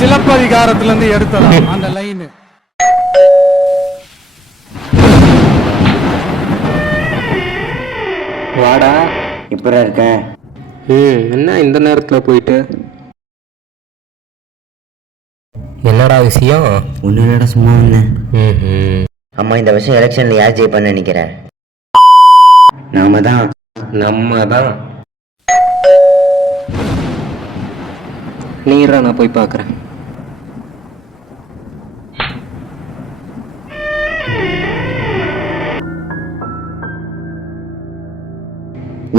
சிலப்பதிகாரத்துல இருந்து எடுத்தலாம் அந்த லைன். வாடா, இப்படா இருக்க? என்ன இந்த நேரத்தில் போயிட்டு? என்னடா விஷயம்? ஒன்றும் இல்லடா, சும்மா வந்தேன். அம்மா, இந்த வருஷம் எலெக்ஷன்ல யார் ஜெயிப்பான்னு நினைக்கிற? நாம தான். நீரா, நான் போய் பார்க்குறேன்.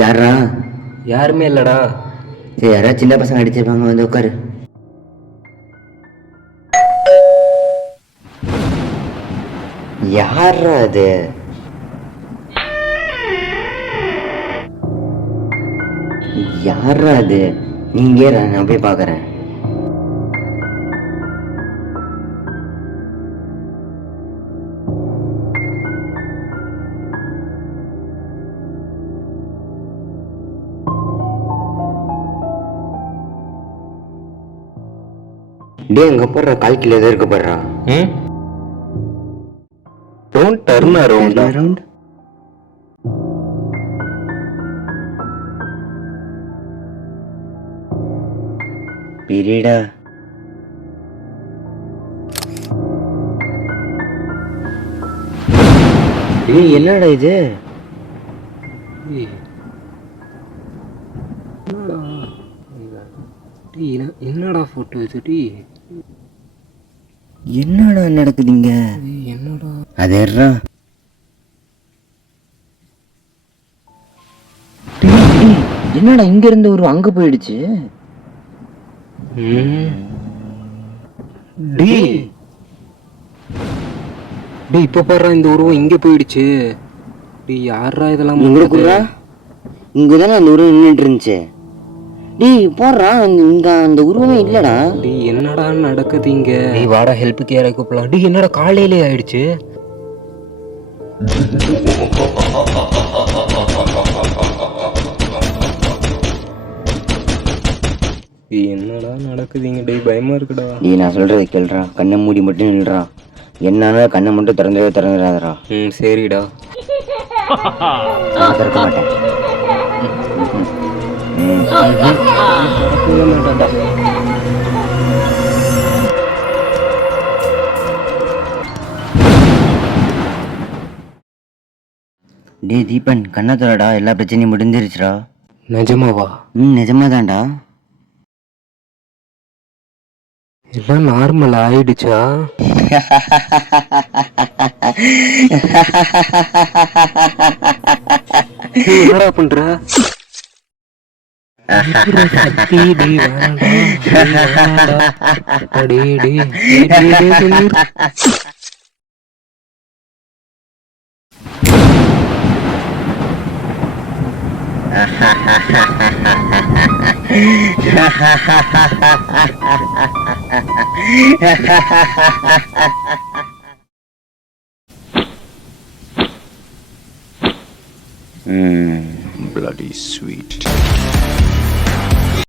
யாரா? யாருமே இல்லடா. சரி, யாராவது சின்ன பசங்க அடிச்சிருப்பாங்க, வந்து உட்காரு. யாரா அது? யாரா அது? நீங்க நான் போய் பார்க்கறேன். டே, அங்க போடுற கால்கில எதோ இருக்க போடுறா. Don't turn around. பீரியடா. ஏய், என்னடா இது? என்னடா போட்டோ இது? என்னடா நடக்குதுங்க? என்னடா அது? என்னடா இங்க இருந்து ஒரு அங்க போயிடுச்சு? இப்ப பாரு, இந்த உருவம் இங்க போயிடுச்சு. யாரா இதெல்லாம்? இங்கதானே அந்த உருவம் நின்றுட்டு இருந்துச்சு. டேய், போடுறா, இங்க அந்த உருவமே இல்லடா. என்னடா நடக்குது இங்க? வாடா, ஹெல்ப் கேர கூப்பிடலாம். என்னடா காலையிலே ஆயிடுச்சு? என்னடா நடக்குதுங்க? பயமா இருக்குடா. நான் சொல்றதை கேள்றா, கண்ணை மூடி மட்டும் நில்றா. என்னால கண்ணை மட்டும் திறந்துடாதரா. சரிடா. திறக்க மாட்டேன். டே தீபன், கண்ணை திறடா, எல்லா பிரச்சனையும் முடிஞ்சிருச்சுடா. நிஜமாவா? நிஜமாதான்டா. எல்லாம் நார்மல் ஆயிடுச்சா? என்னடா பண்ற? Bloody sweet.